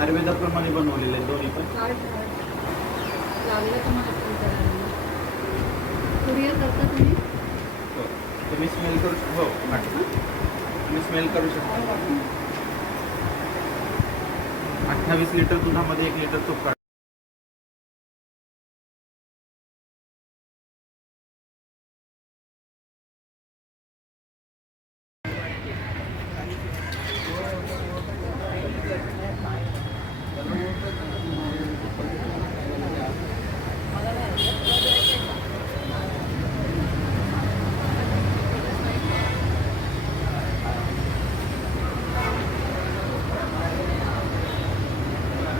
आयुर्वेदाप्रमाणे बनवलेले आहेत दोन्ही पण. लागलं तर मला फोन करायला. कुरिअर करता तुम्ही? हो. तुम्ही स्मेल करू शकता. हो तुम्ही स्मेल करू शकता. 28 लिटर दुधामध्ये 1 लिटर तूप काढा.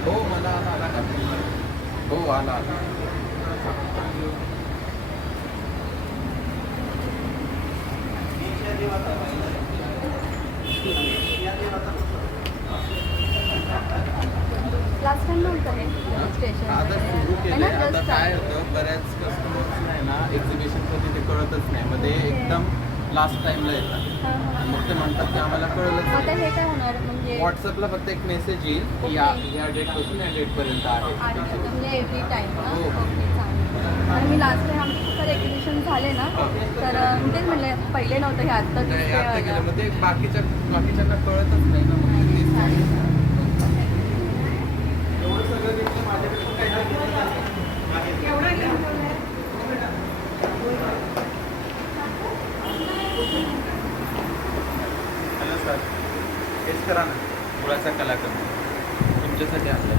हो मला आला हो आला. लास्ट टाइम नव्हतं हे स्टेशन. आता सुरू केलं. आता काय होतं, बऱ्याच कस्टमर्स नाही ना एक्झिबिशनचं तिथे कळतच नाही, मग ते एकदम लास्ट टाइमला येतात आणि मग ते म्हणतात की आम्हाला कळलंच आता नाही. हे काय होणार म्हणजे व्हॉट्सअपला फक्त एक मेसेज येईल की या डेटपासून या डेटपर्यंत आहे. म्हणजे एव्हरी टाईम ना? हो. ओके चालेल. आणि मी लास्ट टाइम आमचे सर एक्झिबिशन झाले ना, तर तेच म्हणले पहिले नव्हतं हे आत्ता नाही, आता दिसतंय. गेलं मग ते बाकीच्यांना कळतच नाही ना. मग ते एवढं सगळं घेतलं माझ्याकडे काही हॅलो सर, हेच करा ना, गुळाचा कलाकंद तुमच्यासाठी आणलं.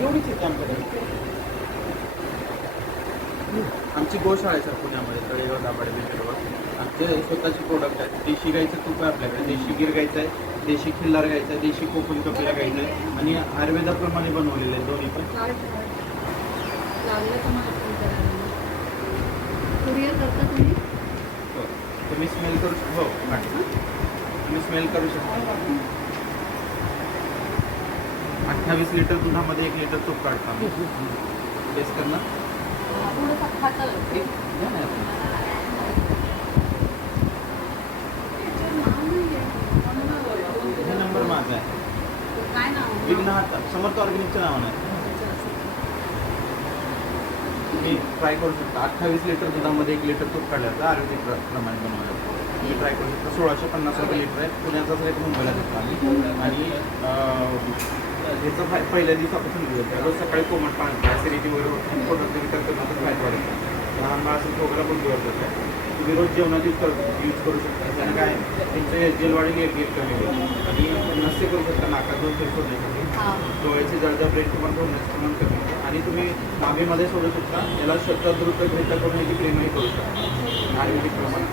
एवढीच येते आमच्याकडे. आमची गोशाळा आहे सर पुण्यामध्ये, तळेगाव दाभाडे बिल्डरवर. आमचे स्वतःचे प्रोडक्ट आहेत. देशी गाईचं तूप आहे आपल्याकडे, देशी गिर गाईचं आहे, देशी खिल्लार गाईचं आहे, देशी कोकण कपिला गाईचं आहे आणि आयुर्वेदाप्रमाणे बनवलेले आहेत दोन्ही पण. लागलं तर मला फोन करायला. कुरिअर करता तुम्ही? हो. तुम्ही स्मेल करू शकता. हो तुम्ही स्मेल करू शकता. 28 लिटर दुधामध्ये 1 लिटर तूप काढता. टेस्ट करणार. थोडंसं खातं. हे नंबर माझा आहे. काय नाव? विघ्नहार्ता समर्थ ऑर्गॅनिकच्या नावानं आहे. तुम्ही ट्राय करू शकता. 28 लिटर दुधामध्ये 1 लिटर तूप काढल्याचं आयुर्वेदिक प्रमाणे बनवलं. तुम्ही ट्राय करू शकता. 1650 रुपये लिटर आहे. पुण्याचाच रेट मुंबईला देतो आम्ही. आणि ह्याचा पहिल्या दिवसापासून घेऊ शकतो. रोज सकाळी कोमट पाणी ॲसिडिटी वगैरे होते, पोटात विकार करण्याचा फायदा वाढतो. लहान बाळ असेल वगैरे पण दूर जातं. तुम्ही रोज जेवणात यूज करू शकता. त्यानं काय त्यांचं जेल वाढेल, गेट कमी होईल. आणि नसे करू शकता नाकात दोन फेर सोडण्यासाठी. डोळ्याची जळजळ ब्रेन पण होण्याचं प्रमाण कमी होते. आणि तुम्ही नाभीमध्ये सोडू शकता. याला शतद्रुत घ्यायचा करून याची क्रीमही करू शकता आयुर्वेदिक प्रमाणे.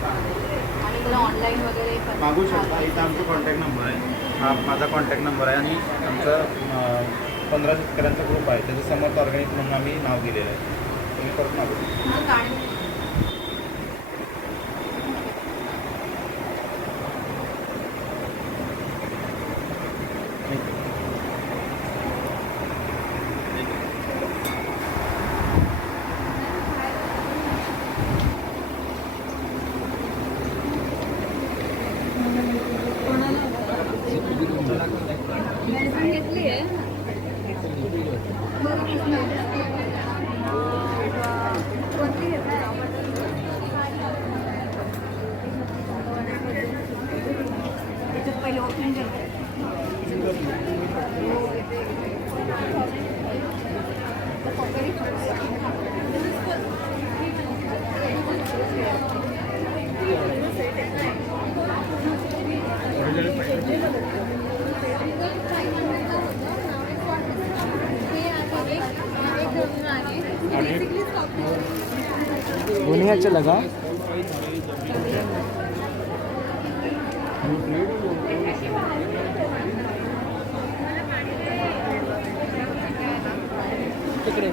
ऑनलाईन वगैरे मागू शकता. इथं आमचा कॉन्टॅक्ट नंबर आहे. हा माझा कॉन्टॅक्ट नंबर आहे. आणि आमचा 15 शेतकऱ्यांचा ग्रुप आहे, त्याचं समर्थ ऑर्गॅनिक म्हणून आम्ही नाव दिलेलं आहे. तुम्ही परत मागू शकता. मेडिसिन घेतली आहे. कोणती घेतली? त्याच्यात पहिले ओपनिंग करते. उन्हें अच्छा लगा। तिकडे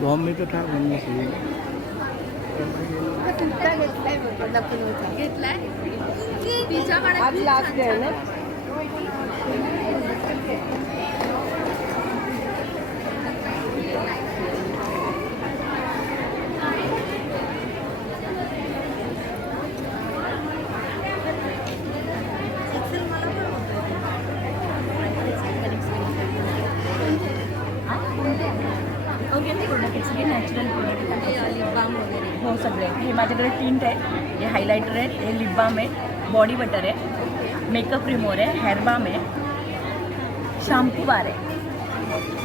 बॉम्ब में तो था बनने से घेतलाय तिच्याकडे आज लास्ट आहे ना. ऑर्गॅनिक प्रोडक्ट आहे सगळे नॅचरल प्रोडक्ट आहे. लिप बाम वगैरे. हो सगळे हे माझ्याकडे टिंट आहे, हे हायलायटर आहे, हे लिप बाम आहे, बॉडी बटर आहे, मेकअप रिमूव्हर आहे, हेअर बाम आहे, शॅम्पू बार आहे.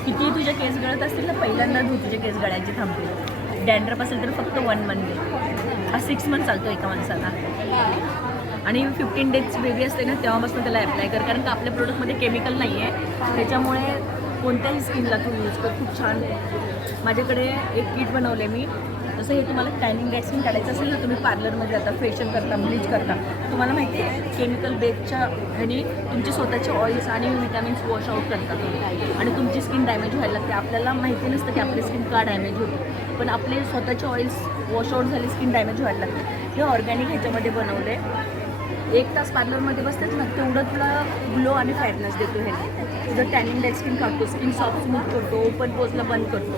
किती तुझे केस गळत असतील ना पहिल्यांदा धू तुझे केस गळ्याची थांबतील. डॅन्ड्रफ असेल तर फक्त 1 मंथ. हा 6 मंथ चालतो एका माणसाला. आणि 15 डेज बेबी असते ना तेव्हापासून त्याला अप्लाय कर, कारण का आपल्या प्रोडक्टमध्ये केमिकल नाही आहे, त्याच्यामुळे कोणत्याही स्किनला तू यूज कर. खूप छान माझ्याकडे एक किट बनवले मी. जसं हे तुम्हाला टॅनिंग डेड स्किन काढायचं असेल ना, तुम्ही पार्लरमध्ये जाता, फेशियल करता, ब्लीच करता, तुम्हाला माहिती आहे केमिकल बेसच्या ह्यानी तुमचे स्वतःचे ऑइल्स आणि विटॅमिन्स वॉश आउट करतात आणि तुमची स्किन डॅमेज व्हायला लागते. आपल्याला माहिती नसतं की आपली स्किन का डॅमेज होते, पण आपले स्वतःचे ऑइल्स वॉश आउट झाले स्किन डॅमेज व्हायला लागते. हे ऑर्गॅनिक ह्याच्यामध्ये बनवले. 1 तास पार्लरमध्ये बसतेच ना तेवढं तुला ग्लो आणि फॅटनेस देतो. हे तुझं टॅनिंग डेड स्किन काढतो, स्किन सॉफ्ट स्मूथ करतो, ओपन पोजला बंद करतो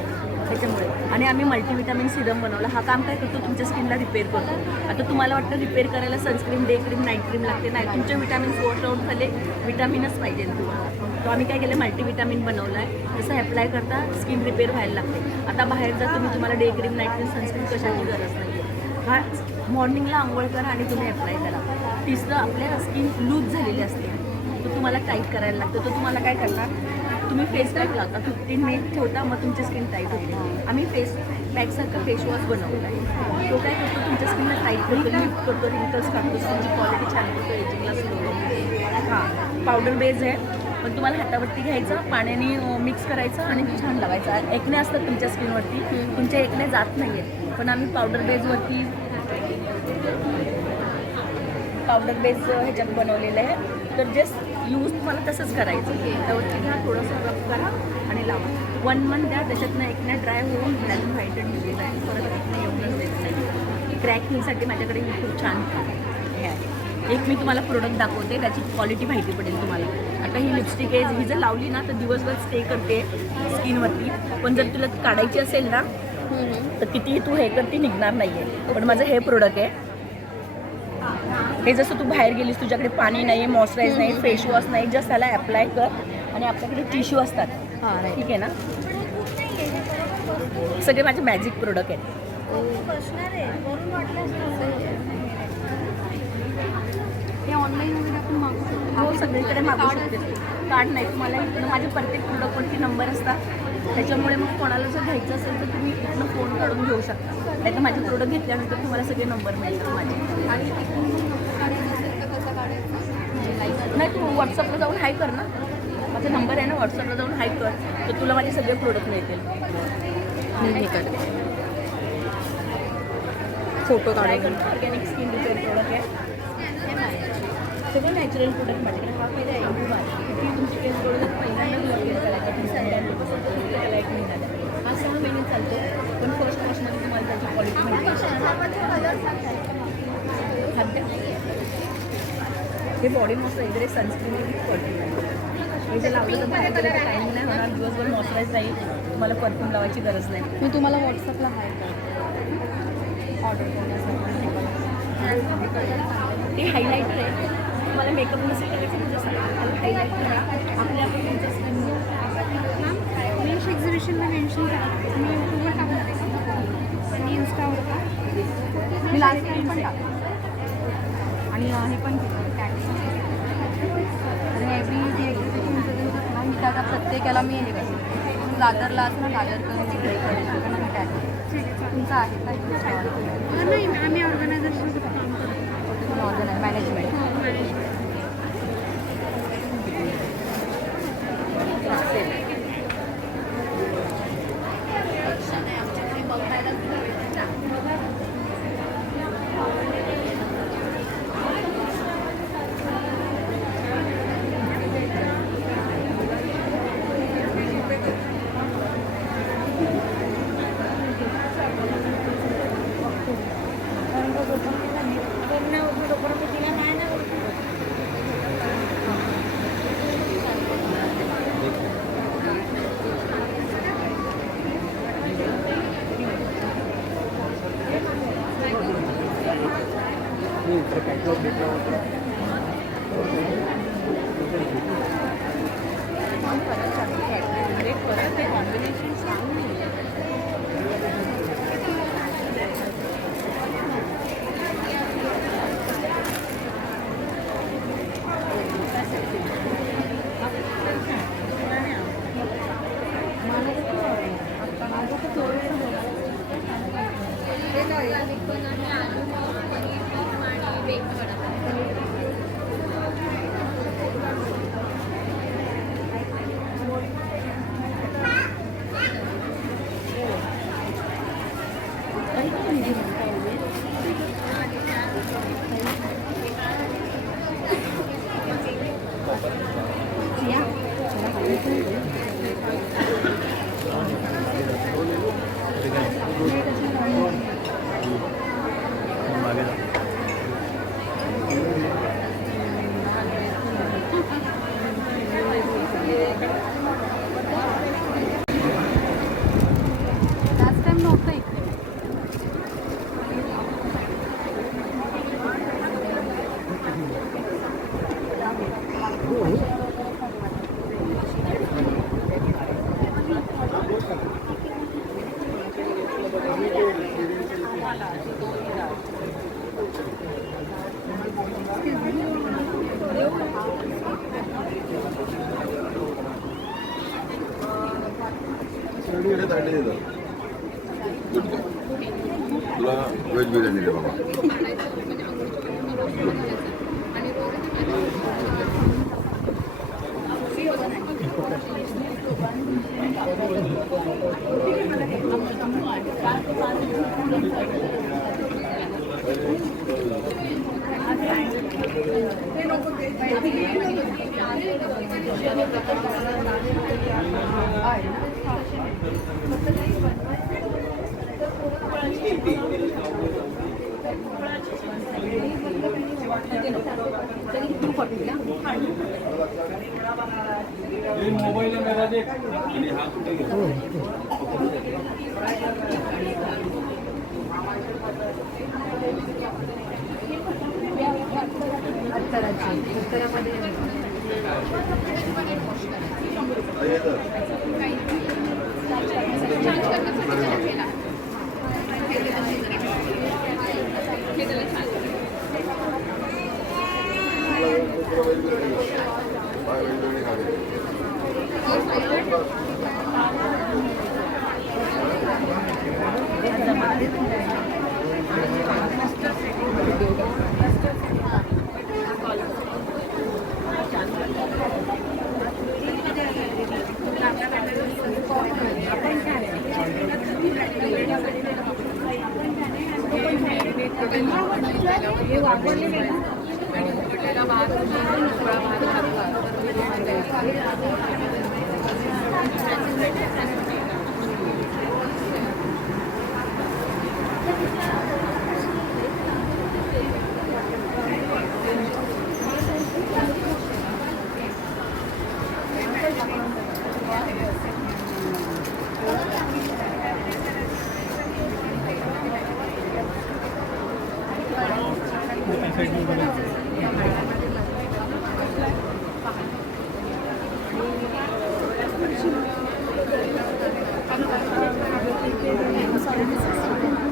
त्याच्यामुळे. आणि आम्ही मल्टीविटामिन सिरम बनवला. हा काम काय करतो तुमच्या स्किनला रिपेअर करतो. आता तुम्हाला वाटतं रिपेअर करायला sunscreen, day cream, night cream लागते, नाही, तुमचे विटॅमिन्स वॉश आउट झाले, विटॅमिनच पाहिजे तुम्हाला. तो आम्ही काय केलं मल्टीविटामिन बनवलं आहे. जसं अप्लाय करता स्किन रिपेअर व्हायला लागते. आता बाहेर जा तुम्ही, तुम्हाला day cream, night cream, sunscreen कशाची गरज नाही आहे. हा मॉर्निंगला आंघोळ करा आणि तुम्ही अप्लाय करा. तिसरं आपल्या स्किन लूज झालेली असते, तो तुम्हाला टाईट करायला लागतो. तो तुम्हाला काय करणार, तुम्ही फेस पॅक लावता, 15 मिनिट ठेवता, मग तुमची स्किन टाईट होते. आम्ही फेस पॅकसारखा फेस वॉश बनवला आहे. तो काय करतो तुमच्या स्किनला टाईट करतो, लिफ्ट करतो, रिंकल्स काढतो, स्किनची क्वालिटी छान करतो, एजिंगला स्लो. हां पावडर बेस आहे, पण तुम्हाला हातावरती घ्यायचं, पाण्याने मिक्स करायचं आणि छान लावायचं. एकने असतात तुमच्या स्किनवरती, तुमच्या एकने जात नाही आहे, पण आम्ही पावडर बेसवरती पावडर बेस ह्याच्यात बनवलेलं आहे. तर जस्ट यूज तुम्हाला तसंच करायचं. त्यावरती घ्या, थोडंसं रब करा आणि लावा. 1 मंथ द्या, त्याच्यातनं एकने ड्राय होऊन ब्लॅक व्हाईट आणि दिलेलं आहे. परत एकने येऊनच देत नाही. क्रॅकिंगसाठी माझ्याकडे ही खूप छान हे आहे. एक मी तुम्हाला प्रोडक्ट दाखवते, त्याची क्वालिटी माहिती पडेल तुम्हाला. आता ही लिपस्टिक आहे, ही जर लावली ना तर दिवसभर स्टे करते स्किनवरती, पण जर तुला काढायची असेल ना तर कितीही तू हे करती निघणार नाही आहे. पण माझं हे प्रोडक्ट आहे, हे जसं तू बाहेर गेलीस, तुझ्याकडे पाणी नाही, मॉइश्चराईज नाही, फेस वॉश नाही, जस्ट त्याला अप्लाय कर. आणि आपल्याकडे टिश्यू असतात, ठीक आहे ना, सगळे माझे मॅजिक प्रोडक्ट आहेत. हे ऑनलाईन वगैरे आपण मागू शकतो. हो सगळीकडे मागू शकते. कार्ड नाही तुम्हाला इथनं माझे प्रत्येक प्रोडक्टवरती नंबर असतात, त्याच्यामुळे मग कोणाला जर घ्यायचं असेल तर तुम्ही इथनं फोन काढून घेऊ शकता. नाही तर माझे प्रोडक्ट घेतल्यानंतर तुम्हाला सगळे नंबर मिळतात माझे. नाही तू व्हॉट्सअपला जाऊन हाय कर ना, माझा नंबर आहे ना, व्हॉट्सअपला जाऊन हाय कर, तर तुला माझे सगळे प्रोडक्ट मिळतील. हे कर, फोटो काढून. ऑर्गॅनिक स्किन रिपेअर प्रोडक्ट आहे, सगळे नॅचरल प्रोडक्ट माझ्याकडे. हा पहिला एंडू बार, किती तुमची केस गळून पहिल्यांदा रिपेअर करायचा, तुम्ही संध्याकाळपासून त्याला 1 महिना द्या. हा 6 महिने चालतो, पण फर्स्ट वॉशमध्ये तुम्हाला त्याची क्वालिटी मिळते. हे बॉडी मॉइश्चरायझर आहे, सनस्क्रीनची क्वालिटी आहे. हे जे लावलं तर बाहेर गेलं तर टाईम नाही होणार, दिवसभर मॉइश्चराईज राहील, तुम्हाला परफ्यूम लावायची गरज नाही. मी तुम्हाला व्हॉट्सअपला हाय करते ऑर्डर करण्यासाठी. ते हायलायटर आहे, तुम्हाला मेकअप नसेल करायचं तुझ्यासाठी हायलाइट करा. आपल्या तुमच्या स्किन नेक्स्ट एक्झिबिशनला मेन्शन करा, मी यूट्यूबवर टाकणार आहे आणि इन्स्टावर का मी लास्ट टाईम पण टाकतो. आणि हे पण आणि एव्हरी जे एक्झिबिशन ना मी त्याचा प्रत्येकाला मी हे करते. दादरला असं ना दादरकर तुमचं आहे काय? नाही आम्ही ऑर्गनायझेशन काम करतो. Organise management. लास्ट टाइम नव्हतं इकडे. तुला व्हेज बिर्याणी दे बाबा. उत्तरामध्ये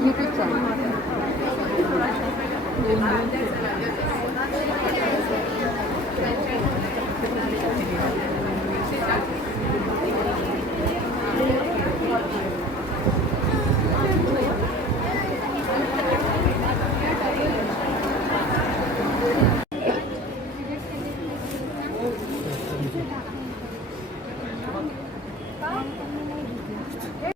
YouTube channel.